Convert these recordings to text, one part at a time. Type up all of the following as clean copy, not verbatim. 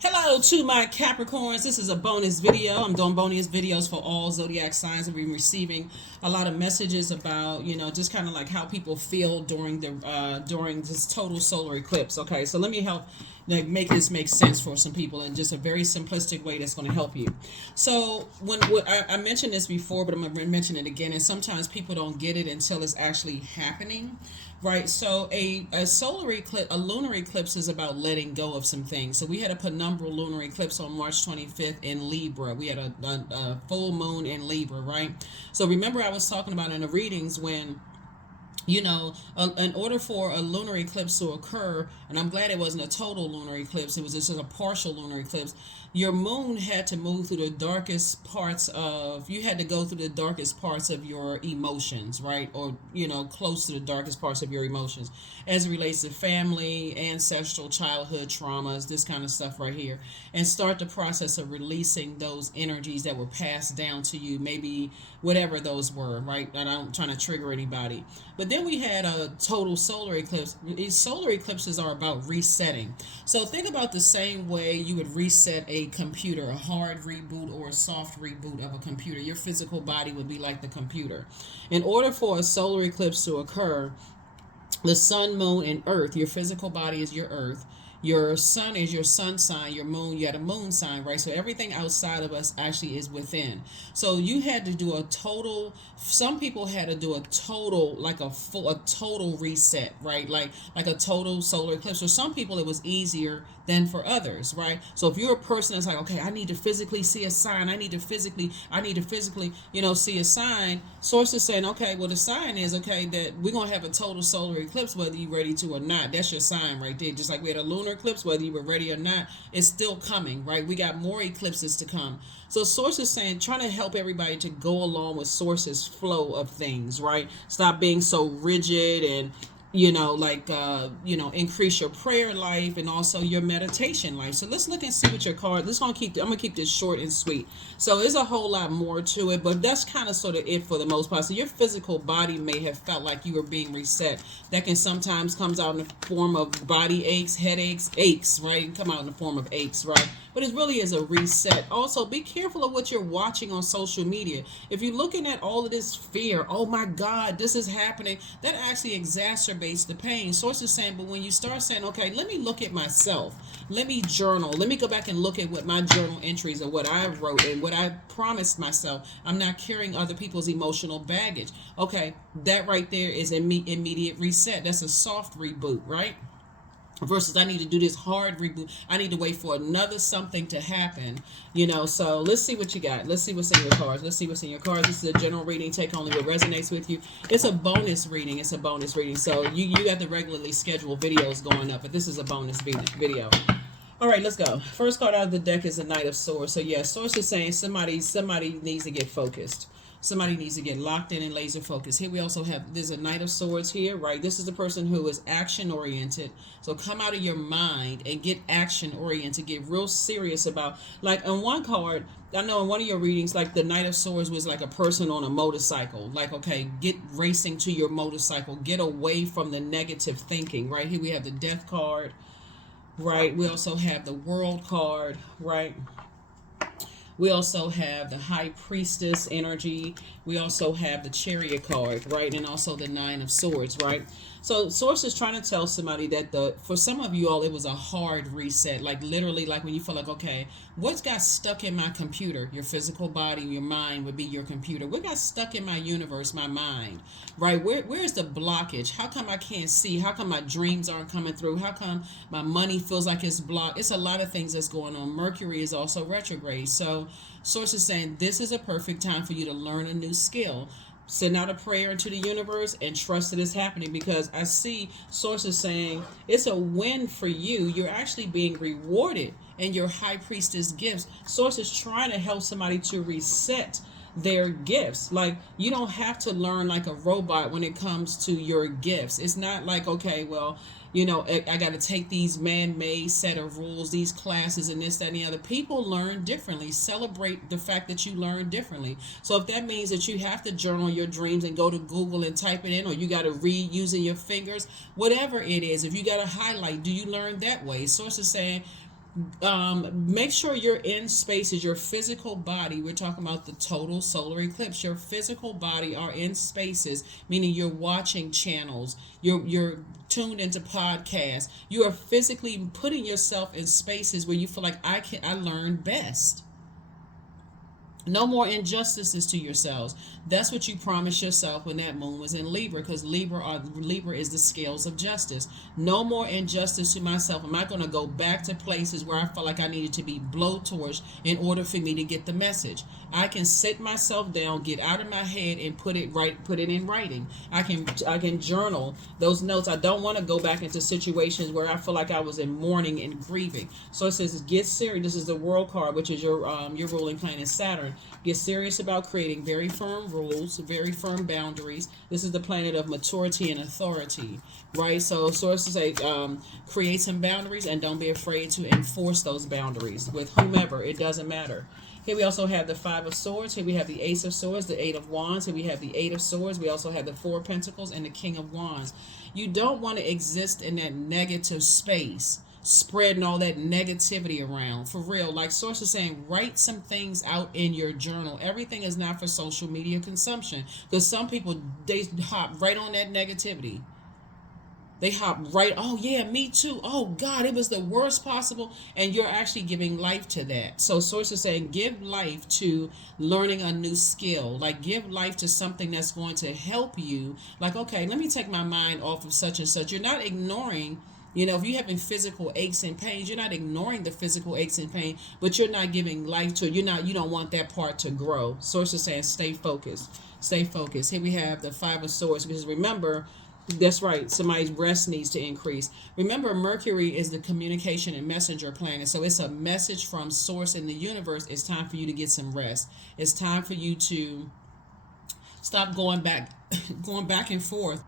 Hello to my Capricorns. This is a bonus video. I'm doing bonus videos for all zodiac signs. I've been receiving a lot of messages about, just kind of like how people feel during this total solar eclipse. Okay, so let me help make this make sense for some people in just a very simplistic way that's going to help you. So when I mentioned this before, but I'm going to mention it again, and sometimes people don't get it until it's actually happening. Right, so a solar eclipse, a lunar eclipse is about letting go of some things. So we had a penumbral lunar eclipse on March 25th in Libra. We had a full moon in Libra, right? So remember I was talking about in the readings when in order for a lunar eclipse to occur, and I'm glad it wasn't a total lunar eclipse, it was just a partial lunar eclipse, your moon had to move through the darkest parts of, you had to go through the darkest parts of your emotions, right? Or, close to the darkest parts of your emotions as it relates to family, ancestral, childhood traumas, this kind of stuff right here, and start the process of releasing those energies that were passed down to you, maybe whatever those were, right? And I'm trying to trigger anybody. But then we had a total solar eclipse. These solar eclipses are about resetting. So think about the same way you would reset a computer, a hard reboot or a soft reboot of a computer. Your physical body would be like the computer. In order for a solar eclipse to occur, the sun, moon, and earth, your physical body is your earth. Your sun is your sun sign, your moon, you had a moon sign, right? So everything outside of us actually is within. So you had to do a total, some people had to do a total, like a total reset, right? Like a total solar eclipse. For some people it was easier than for others, right? So if you're a person that's like, okay, I need to physically see a sign, I need to physically, see a sign, source is saying, okay, well the sign is, okay, that we're going to have a total solar eclipse whether you're ready to or not. That's your sign right there. Just like we had a lunar eclipse, whether you were ready or not, it's still coming, right? We got more eclipses to come. So source is saying, trying to help everybody to go along with source's flow of things, right? Stop being so rigid and increase your prayer life and also your meditation life. So let's look and see what your card. I'm gonna keep this short and sweet. So there's a whole lot more to it, but that's kind of sort of it for the most part. So your physical body may have felt like you were being reset. That can sometimes comes out in the form of body aches, headaches, aches, right? Come out in the form of aches, right? But it really is a reset. Also, be careful of what you're watching on social media. If you're looking at all of this fear, oh my God, this is happening, that actually exacerbates the pain. Source is saying, but when you start saying, okay, let me look at myself, let me journal, let me go back and look at what my journal entries or what I wrote and what I promised myself. I'm not carrying other people's emotional baggage. Okay, that right there is immediate reset. That's a soft reboot, right? Versus I need to do this hard reboot. I need to wait for another something to happen. So let's see what you got. Let's see what's in your cards. This is a general reading. Take only what resonates with you. It's a bonus reading. So you got the regularly scheduled videos going up, but this is a bonus video. All right, let's go. First card out of the deck is the Knight of Swords. So yeah, Source is saying somebody needs to get focused. Somebody needs to get locked in and laser focused. Here we also have, there's a Knight of Swords here, right? This is the person who is action oriented. So come out of your mind and get action oriented. Get real serious about, like on one card, I know in one of your readings, like the Knight of Swords was like a person on a motorcycle. Like, okay, get racing to your motorcycle. Get away from the negative thinking, right? Here we have the Death card, right? We also have the World card, right? We also have the High Priestess energy. We also have the Chariot card, right? And also the Nine of Swords, right? So Source is trying to tell somebody that for some of you all, it was a hard reset. Like literally, like when you feel like, okay, what's got stuck in my computer? Your physical body, your mind would be your computer. What got stuck in my universe, my mind, right? Where's the blockage? How come I can't see? How come my dreams aren't coming through? How come my money feels like it's blocked? It's a lot of things that's going on. Mercury is also retrograde. So Source is saying this is a perfect time for you to learn a new skill. Send out a prayer into the universe and trust that it's happening, because I see sources saying it's a win for you. You're actually being rewarded in your High Priestess gifts. Sources trying to help somebody to reset their gifts. Like, you don't have to learn like a robot when it comes to your gifts. It's not like, okay, well, I got to take these man-made set of rules, these classes and this, that, and the other. People learn differently. Celebrate the fact that you learn differently. So if that means that you have to journal your dreams and go to Google and type it in, or you got to read using your fingers, whatever it is, if you got to highlight, do you learn that way? Source is saying Make sure you're in spaces, your physical body, we're talking about the total solar eclipse, your physical body are in spaces, meaning you're watching channels, you're tuned into podcasts, you are physically putting yourself in spaces where you feel like I learn best. No more injustices to yourselves. That's what you promised yourself when that moon was in Libra, because Libra is the scales of justice. No more injustice to myself. I'm not going to go back to places where I felt like I needed to be blowtorched in order for me to get the message. I can sit myself down, get out of my head, and put it in writing. I can journal those notes. I don't want to go back into situations where I feel like I was in mourning and grieving. So it says, get serious. This is the World card, which is your ruling planet Saturn. Get serious about creating very firm rules, very firm boundaries. This is the planet of maturity and authority, right? So sources say create some boundaries and don't be afraid to enforce those boundaries with whomever. It doesn't matter. Here we also have the Five of Swords. Here we have the Ace of Swords, the Eight of Wands. Here we have the Eight of Swords. We also have the Four of Pentacles and the King of Wands. You don't want to exist in that negative space, spreading all that negativity around. For real, like Source is saying, write some things out in your journal. Everything is not for social media consumption, because some people, they hop right on that negativity. They hop right, oh yeah, me too. Oh God, it was the worst possible. And you're actually giving life to that. So Source is saying, give life to learning a new skill. Like, give life to something that's going to help you. Like, okay, let me take my mind off of such and such. You're not ignoring, if you're having physical aches and pains, you're not ignoring the physical aches and pain, but you're not giving life to it. You don't want that part to grow. Source is saying, stay focused. Stay focused. Here we have the Five of Swords, because remember, that's right, somebody's rest needs to increase. Remember, Mercury is the communication and messenger planet, so it's a message from Source in the universe. It's time for you to get some rest. It's time for you to stop going back and forth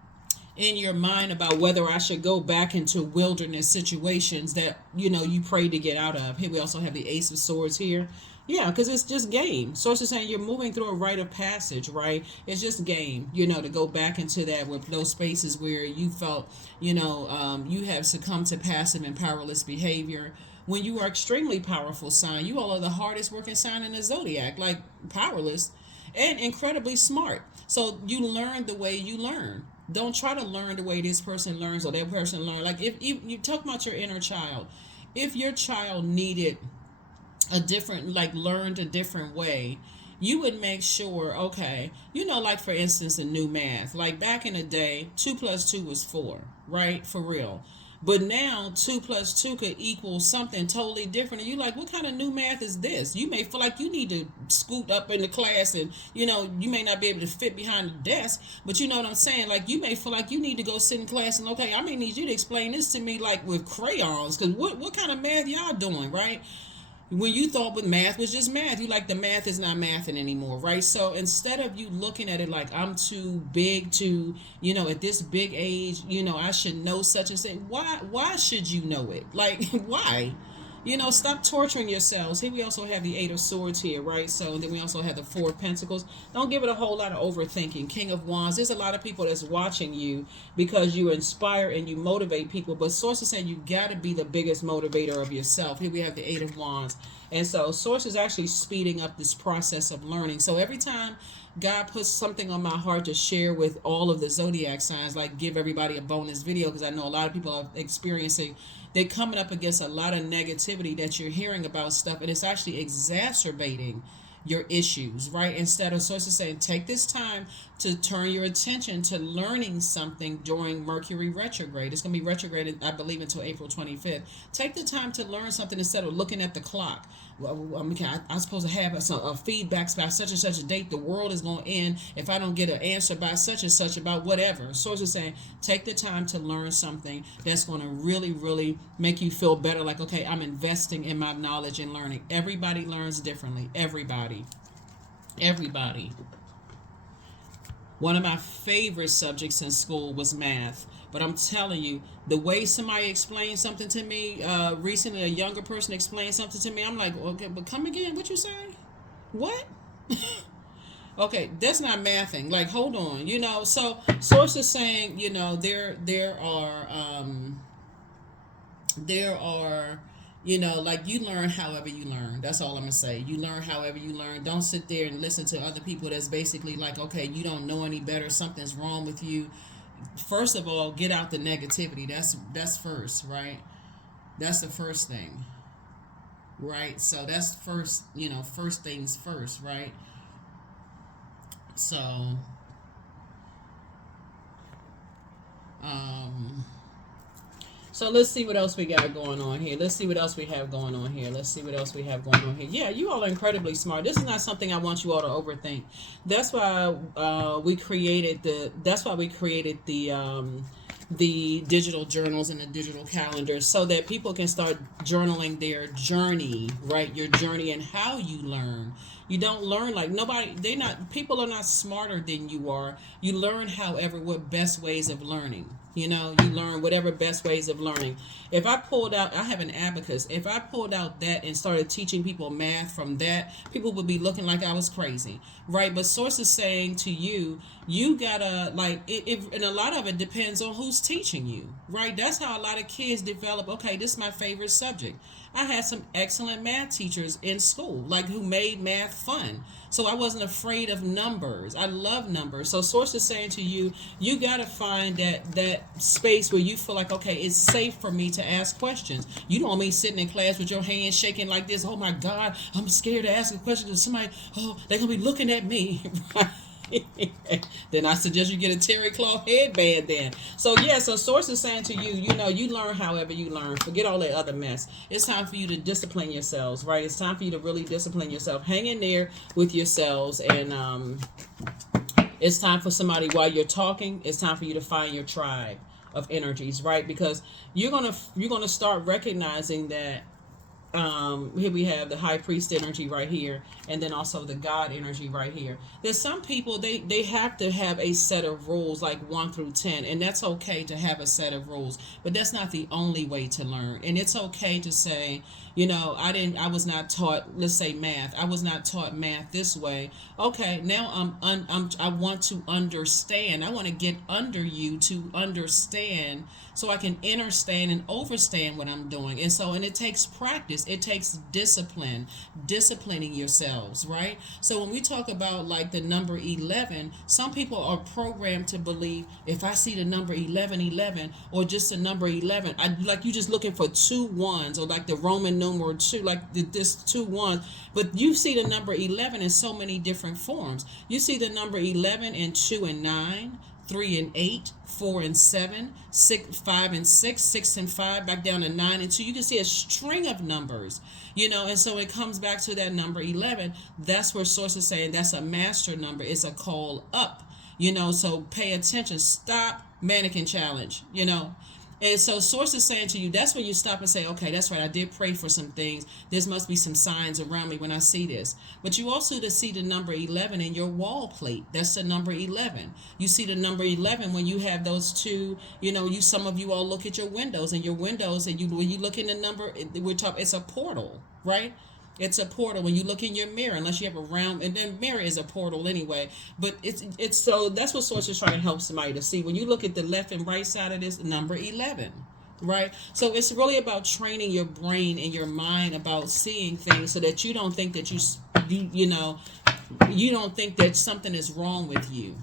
in your mind about whether I should go back into wilderness situations that you pray to get out of. Here we also have the Ace of Swords here. Yeah, because it's just game. Source is saying you're moving through a rite of passage, right? It's just game, to go back into that, with those spaces where you felt, you have succumbed to passive and powerless behavior. When you are extremely powerful sign, you all are the hardest working sign in the zodiac, like powerless and incredibly smart. So you learn the way you learn. Don't try to learn the way this person learns or that person learns. Like, if you talk about your inner child, if your child needed learned a different way, you would make sure, okay, like for instance, a new math. Like back in the day, 2 plus 2 was 4, right? For real. But now 2 plus 2 could equal something totally different. And you're like, what kind of new math is this? You may feel like you need to scoot up in the class and, you may not be able to fit behind the desk. But you know what I'm saying? Like, you may feel like you need to go sit in class and, okay, I may need you to explain this to me like with crayons. Because what kind of math y'all doing, right? When you thought with math was just math, you like the math is not mathing anymore, right? So instead of you looking at it like I'm too big to, at this big age, I should know such and such. Why should you know it? Like, why? Stop torturing yourselves. Here we also have the Eight of Swords here, right? So then we also have the Four of Pentacles. Don't give it a whole lot of overthinking. King of Wands. There's a lot of people that's watching you because you inspire and you motivate people. But Source is saying you got to be the biggest motivator of yourself. Here we have the Eight of Wands. And so Source is actually speeding up this process of learning. So every time God puts something on my heart to share with all of the zodiac signs, like give everybody a bonus video, because I know a lot of people are experiencing, they're coming up against a lot of negativity that you're hearing about stuff, and it's actually exacerbating your issues, right? Instead of Source is saying, take this time to turn your attention to learning something during Mercury retrograde. It's going to be retrograde, I believe, until April 25th. Take the time to learn something instead of looking at the clock. Well, I'm supposed to have a feedback by such and such a date. The world is going to end if I don't get an answer by such and such about whatever. Source is saying, take the time to learn something that's going to really, really make you feel better. Like, okay, I'm investing in my knowledge and learning. Everybody learns differently. Everybody. One of my favorite subjects in school was math. But I'm telling you, the way somebody explained something to me, recently a younger person explained something to me, I'm like, okay, but come again, what you say? What? Okay, that's not mathing. Like, hold on, so Source is saying, there are You know, like you learn however you learn. That's all I'm gonna say. You learn however you learn. Don't sit there and listen to other people that's basically like, okay, you don't know any better, something's wrong with you. First of all, get out the negativity. That's first, right? That's the first thing. Right? So that's first, first things first, right? So um so let's see what else we got going on here. Let's see what else we have going on here. Let's see what else we have going on here. Yeah, you all are incredibly smart. This is not something I want you all to overthink. That's why we created the. That's why we created the digital journals and the digital calendars so that people can start journaling their journey, right? Your journey and how you learn. You don't learn like nobody, people are not smarter than you are. You learn, however, what best ways of learning. You learn whatever best ways of learning. If I pulled out, I have an abacus. If I pulled out that and started teaching people math from that, people would be looking like I was crazy, right? But source is saying to you, you gotta and a lot of it depends on who's teaching you, right? That's how a lot of kids develop. Okay, this is my favorite subject. I had some excellent math teachers in school, like who made math fun. So I wasn't afraid of numbers. I love numbers. So source is saying to you, you got to find that space where you feel like, okay, it's safe for me to ask questions. You don't want me sitting in class with your hands shaking like this. Oh my God, I'm scared to ask a question to somebody. Oh, they're going to be looking at me. Then I suggest you get a terry cloth headband then. So yeah, so source is saying to you, you learn however you learn. Forget all that other mess. It's time for you to discipline yourselves, right? It's time for you to really discipline yourself. Hang in there with yourselves, and it's time for somebody, while you're talking, it's time for you to find your tribe of energies, right? Because you're gonna start recognizing that here we have the high priest energy right here, and then also the God energy right here. There's some people, they have to have a set of rules, like 1 through 10, and that's okay to have a set of rules, but that's not the only way to learn. And it's okay to say, I was not taught, let's say math. I was not taught math this way. Okay, now I want to understand. I want to get under you to understand, so I can understand and overstand what I'm doing. And it takes practice. It takes disciplining yourselves, right? So when we talk about like the number 11, some people are programmed to believe, if I see the number 1111 or just the number 11, like you just looking for 2 ones, or like the Roman numeral 2, like this 2 ones. But you see the number 11 in so many different forms. You see the number 11 in 2 and 9, 3 and 8, 4 and 7, 6, 5 and 6, 6 and 5, back down to 9 and 2. You can see a string of numbers, and so it comes back to that number 11. That's where source is saying that's a master number. It's a call up, so pay attention. Stop mannequin challenge, And so source is saying to you, that's when you stop and say, okay, that's right, I did pray for some things. There must be some signs around me when I see this. But you also to see the number 11 in your wall plate. That's the number 11. You see the number 11 when you have those two, some of you all look at your windows, and when you look in the number, it's a portal, right? It's a portal when you look in your mirror, unless you have a round, and then mirror is a portal anyway. But it's so that's what source is trying to help somebody to see. When you look at the left and right side of this, number 11, right? So it's really about training your brain and your mind about seeing things, so that you don't think that you don't think that something is wrong with you.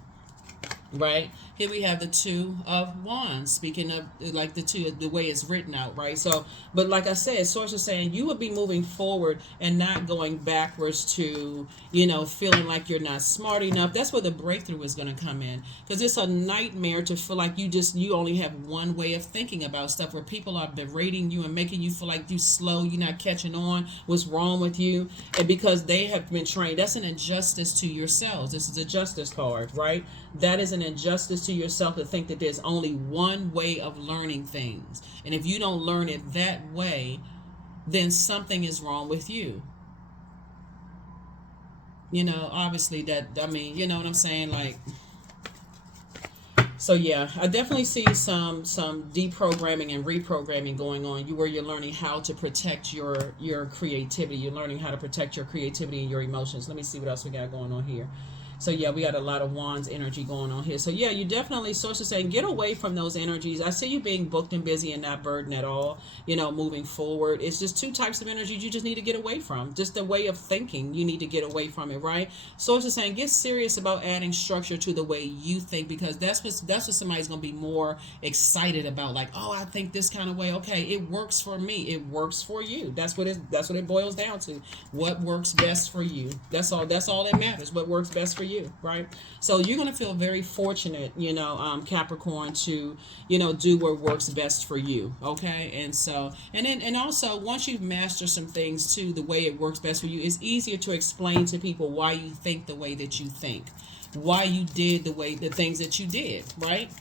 Right here we have the 2 of wands, speaking of like the way it's written out, right? So, but like I said, source is saying you would be moving forward and not going backwards to feeling like you're not smart enough. That's where the breakthrough is going to come in, because it's a nightmare to feel like you only have one way of thinking about stuff, where people are berating you and making you feel like you're slow, you're not catching on, what's wrong with you, and because they have been trained. That's an injustice to yourselves. This is a justice card, right? That is an injustice to yourself to think that there's only one way of learning things. And if you don't learn it that way, then something is wrong with you. Obviously you know what I'm saying? Like, so yeah, I definitely see some deprogramming and reprogramming going on. Where you're learning how to protect your creativity. You're learning how to protect your creativity and your emotions. Let me see what else we got going on here. So yeah, we got a lot of wands energy going on here. So yeah, you definitely, sources saying, get away from those energies. I see you being booked and busy and not burdened at all, moving forward. It's just two types of energies you just need to get away from. Just the way of thinking, you need to get away from it, right? Sources saying, get serious about adding structure to the way you think, because that's what somebody's going to be more excited about. Like, oh, I think this kind of way. Okay, it works for me. It works for you. That's what it boils down to. What works best for you. That's all that matters. What works best for you, right? So you're going to feel very fortunate, Capricorn, to, do what works best for you. Okay. And also once you've mastered some things too, the way it works best for you, it's easier to explain to people why you think the way that you think, why you did the things that you did, right?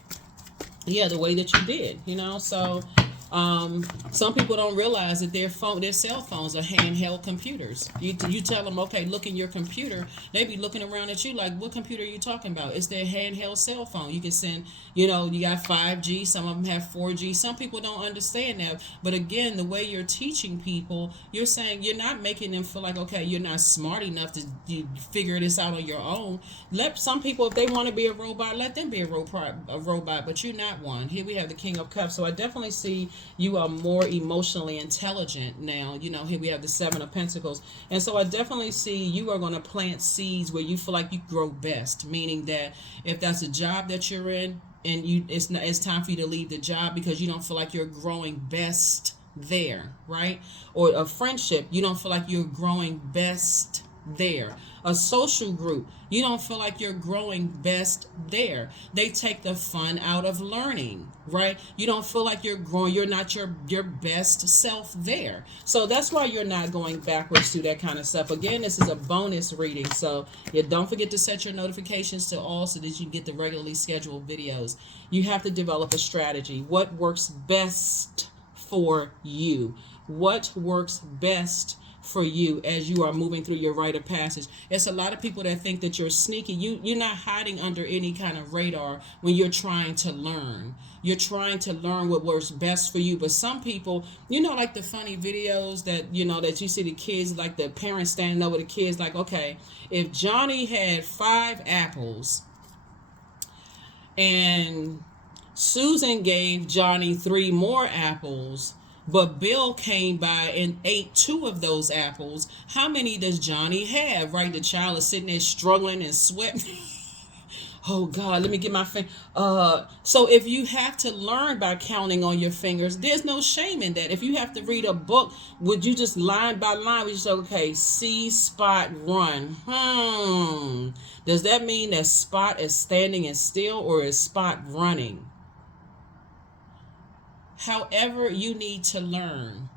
Yeah, the way that you did, so some people don't realize that their cell phones are handheld computers. You tell them, okay, look in your computer. They be looking around at you like, what computer are you talking about? It's their handheld cell phone. You can send, you got 5G. Some of them have 4G. Some people don't understand that. But again, the way you're teaching people, you're saying you're not making them feel like, okay, you're not smart enough to figure this out on your own. Let some people, if they want to be a robot, let them be a robot. But you're not one. Here we have the King of Cups. So I definitely see you are more emotionally intelligent now. Here we have the Seven of Pentacles. And so I definitely see you are going to plant seeds where you feel like you grow best, meaning that if that's a job that you're in and it's time for you to leave the job because you don't feel like you're growing best there, right? Or a friendship, you don't feel like you're growing best there. A social group, you don't feel like you're growing best there. They take the fun out of learning, right? You don't feel like you're growing, you're not your best self there. So that's why you're not going backwards through that kind of stuff. Again, this is a bonus reading, so don't forget to set your notifications to all so that you can get the regularly scheduled videos. You have to develop a strategy. What works best for you? What works best for you as you are moving through your rite of passage? It's a lot of people that think that you're sneaky. You're not hiding under any kind of radar when you're trying to learn. You're trying to learn what works best for you. But some people, like the funny videos that that you see the kids, like the parents standing over the kids, like, okay, if Johnny had 5 apples and Susan gave Johnny 3 more apples, but Bill came by and ate 2 of those apples, how many does Johnny have, right? The child is sitting there struggling and sweating. Oh God, let me get my finger. So if you have to learn by counting on your fingers, there's no shame in that. If you have to read a book, would you just line by line, would you say, okay, see, spot, run? Does that mean that spot is standing and still, or is spot running? However you need to learn.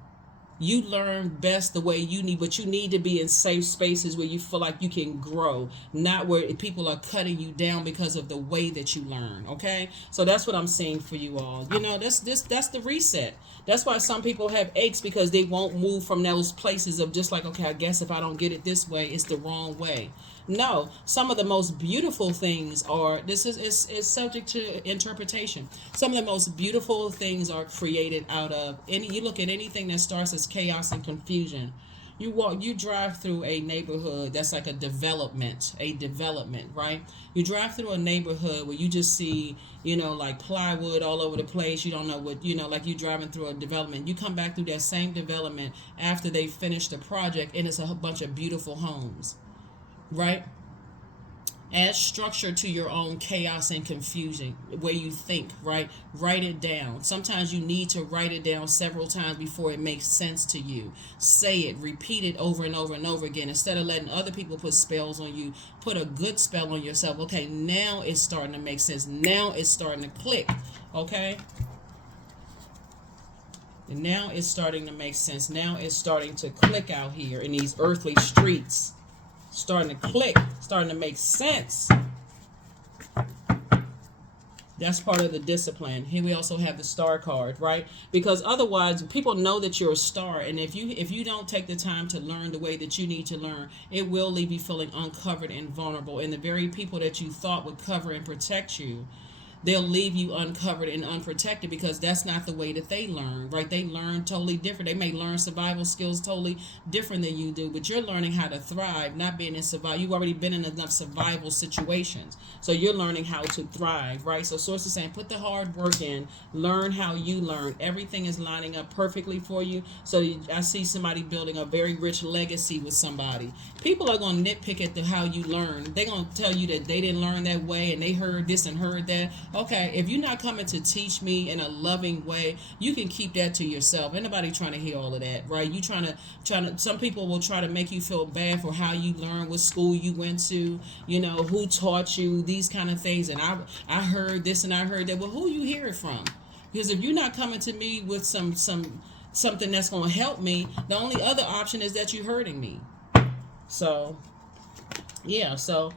You learn best the way you need, but you need to be in safe spaces where you feel like you can grow, not where people are cutting you down because of the way that you learn. Okay, so that's what I'm saying for you all. That's the reset. That's why some people have aches, because they won't move from those places of just like, okay, I guess if I don't get it this way, it's the wrong way. No, some of the most beautiful things are, this is subject to interpretation. Some of the most beautiful things are created out of you look at anything that starts as chaos and confusion. You drive through a neighborhood that's like a development, right? You drive through a neighborhood where you just see, like plywood all over the place. You don't know what, like you driving through a development. You come back through that same development after they finish the project, and it's a bunch of beautiful homes. Right? Add structure to your own chaos and confusion, the way you think, right? Write it down. Sometimes you need to write it down several times before it makes sense to you. Say it, repeat it over and over and over again. Instead of letting other people put spells on you, put a good spell on yourself. Okay, now it's starting to make sense. Now it's starting to click. Okay? And now it's starting to make sense. Now it's starting to click out here in these earthly streets. Starting to click, starting to make sense. That's part of the discipline. Here we also have the star card, right? Because otherwise, people know that you're a star, and if you don't take the time to learn the way that you need to learn, it will leave you feeling uncovered and vulnerable. And the very people that you thought would cover and protect you, they'll leave you uncovered and unprotected because that's not the way that they learn, right? They learn totally different. They may learn survival skills totally different than you do, but you're learning how to thrive, not being in survival. You've already been in enough survival situations, so you're learning how to thrive, right? So source is saying put the hard work in, learn how you learn. Everything is lining up perfectly for you. So I see somebody building a very rich legacy with somebody. People are going to nitpick at how you learn. They're going to tell you that they didn't learn that way and they heard this and heard that. Okay, if you're not coming to teach me in a loving way, you can keep that to yourself. Ain't nobody trying to hear all of that, right? You trying to. Some people will try to make you feel bad for how you learned, what school you went to, who taught you these kind of things. And I heard this and I heard that. Well, who you hear it from? Because if you're not coming to me with something that's going to help me, the only other option is that you're hurting me. So, yeah. So,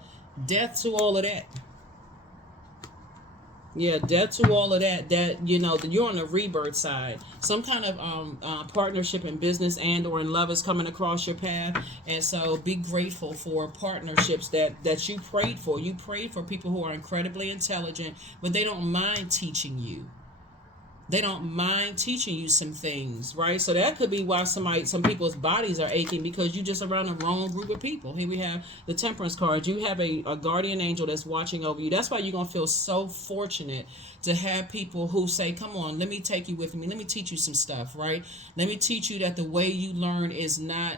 death to all of that. Yeah, death to all of that. That you're on the rebirth side. Some kind of partnership in business and or in love is coming across your path, and so be grateful for partnerships that you prayed for. You prayed for people who are incredibly intelligent, but they don't mind teaching you. They don't mind teaching you some things, right? So that could be why some people's bodies are aching because you just around the wrong group of people. Here we have the Temperance card. You have a guardian angel that's watching over you. That's why you're going to feel so fortunate to have people who say, come on, let me take you with me. Let me teach you some stuff, right? Let me teach you that the way you learn is not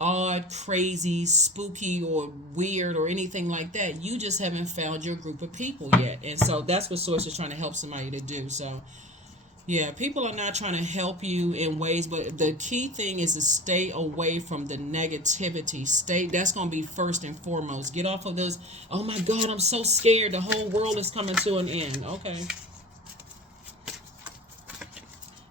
odd, crazy, spooky, or weird, or anything like that. You just haven't found your group of people yet. And so that's what Source is trying to help somebody to do. So yeah, people are not trying to help you in ways, but the key thing is to stay away from the negativity. That's going to be first and foremost. Get off of those, oh my God, I'm so scared. The whole world is coming to an end. Okay.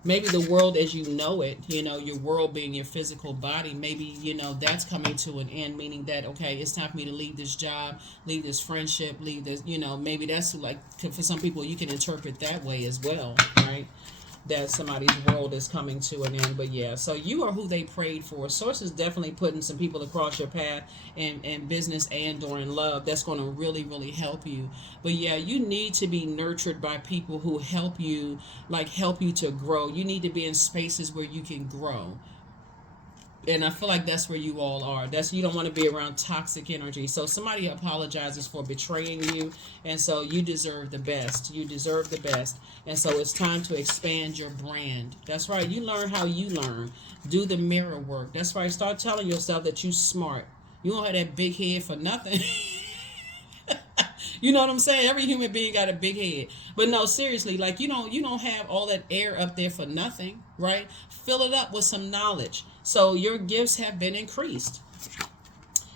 Maybe the world as you know it, your world being your physical body, maybe, that's coming to an end, meaning that, okay, it's time for me to leave this job, leave this friendship, leave this, maybe that's like, for some people, you can interpret that way as well, right? That somebody's world is coming to an end. But yeah, so you are who they prayed for. Source is definitely putting some people across your path in business and or in love. That's going to really, really help you. But yeah, you need to be nurtured by people who help you to grow. You need to be in spaces where you can grow. And I feel like that's where you all are. You don't want to be around toxic energy. So somebody apologizes for betraying you, and so you deserve the best. You deserve the best. And so it's time to expand your brand. That's right. You learn how you learn. Do the mirror work. That's right. Start telling yourself that you're smart. You don't have that big head for nothing. You know what I'm saying? Every human being got a big head. But no, seriously, like you don't have all that air up there for nothing, right? Fill it up with some knowledge. So your gifts have been increased.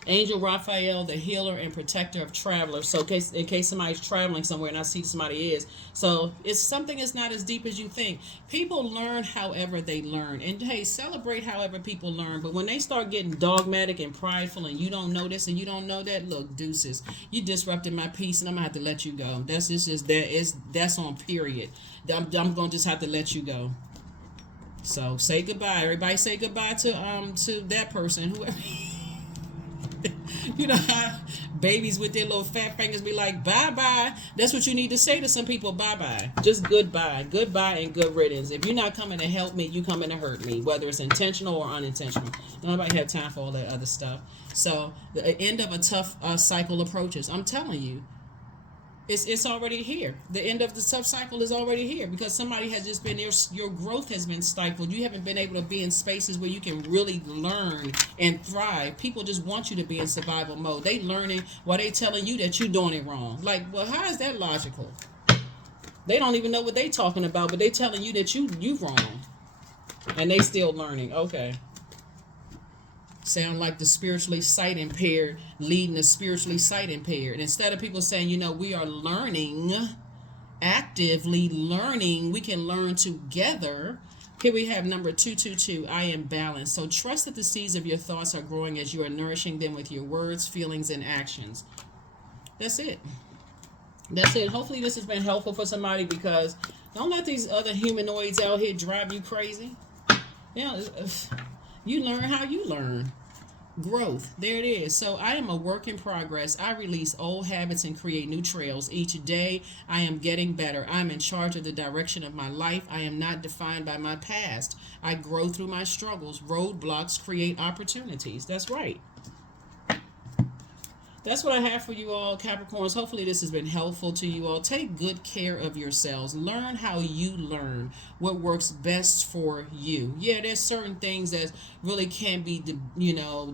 Angel Raphael, the healer and protector of travelers. So in case somebody's traveling somewhere and I see somebody is. So it's something that's not as deep as you think. People learn however they learn. And hey, celebrate however people learn. But when they start getting dogmatic and prideful and you don't know this and you don't know that, look, deuces. You disrupted my peace and I'm going to have to let you go. That's on period. I'm going to just have to let you go. So say goodbye. Everybody say goodbye to that person. Whoever. You know how babies with their little fat fingers be like, bye-bye. That's what you need to say to some people, bye-bye. Just goodbye. Goodbye and good riddance. If you're not coming to help me, you coming to hurt me, whether it's intentional or unintentional. Nobody have time for all that other stuff. So the end of a tough cycle approaches. I'm telling you. It's already here. The end of the tough cycle is already here because somebody has just been your growth has been stifled. You haven't been able to be in spaces where you can really learn and thrive. People just want you to be in survival mode. They learning while they telling you that you're doing it wrong. Like, well, how is that logical? They don't even know what they talking about, but they telling you that you wrong. And they still learning. Okay. Sound like the spiritually sight impaired leading the spiritually sight impaired. Instead of people saying, we are learning, actively learning, we can learn together. Here we have number 222, I am balanced. So trust that the seeds of your thoughts are growing as you are nourishing them with your words, feelings, and actions. That's it. That's it. Hopefully this has been helpful for somebody because don't let these other humanoids out here drive you crazy. You learn how you learn. Growth. There it is. So I am a work in progress. I release old habits and create new trails. Each day I am getting better. I'm in charge of the direction of my life. I am not defined by my past. I grow through my struggles. Roadblocks create opportunities. That's right. That's what I have for you all, Capricorns. Hopefully, this has been helpful to you all. Take good care of yourselves. Learn how you learn what works best for you. Yeah, there's certain things that really can be,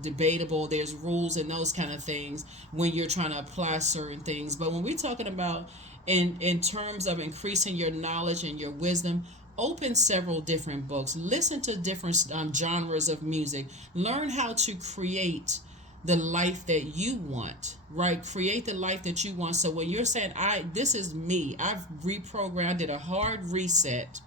debatable. There's rules and those kind of things when you're trying to apply certain things. But when we're talking about in terms of increasing your knowledge and your wisdom, open several different books. Listen to different genres of music. Learn how to create the life that you want, right? Create the life that you want. So when you're saying, this is me, I've reprogrammed, I did a hard reset.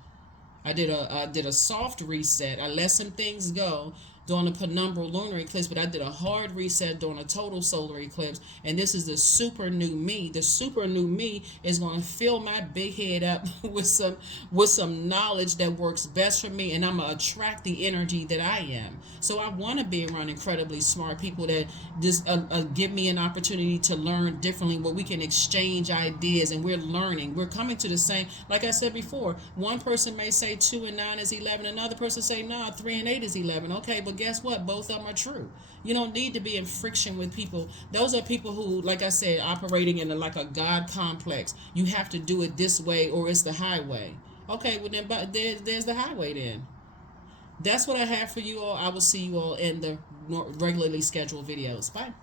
I did a soft reset. I let some things go during the penumbral lunar eclipse, but I did a hard reset during a total solar eclipse. And this is the super new me. The super new me is going to fill my big head up with some knowledge that works best for me, and I'm gonna attract the energy that I am. So I want to be around incredibly smart people that just give me an opportunity to learn differently, where we can exchange ideas and we're learning. We're coming to the same. Like I said before, one person may say 2 and 9 is 11. Another person say, nah, 3 and 8 is 11. Okay, but guess what? Both of them are true. You don't need to be in friction with people. Those are people who, like I said, operating in like a God complex. You have to do it this way or it's the highway. Okay, well then there's the highway then. That's what I have for you all. I will see you all in the regularly scheduled videos. Bye.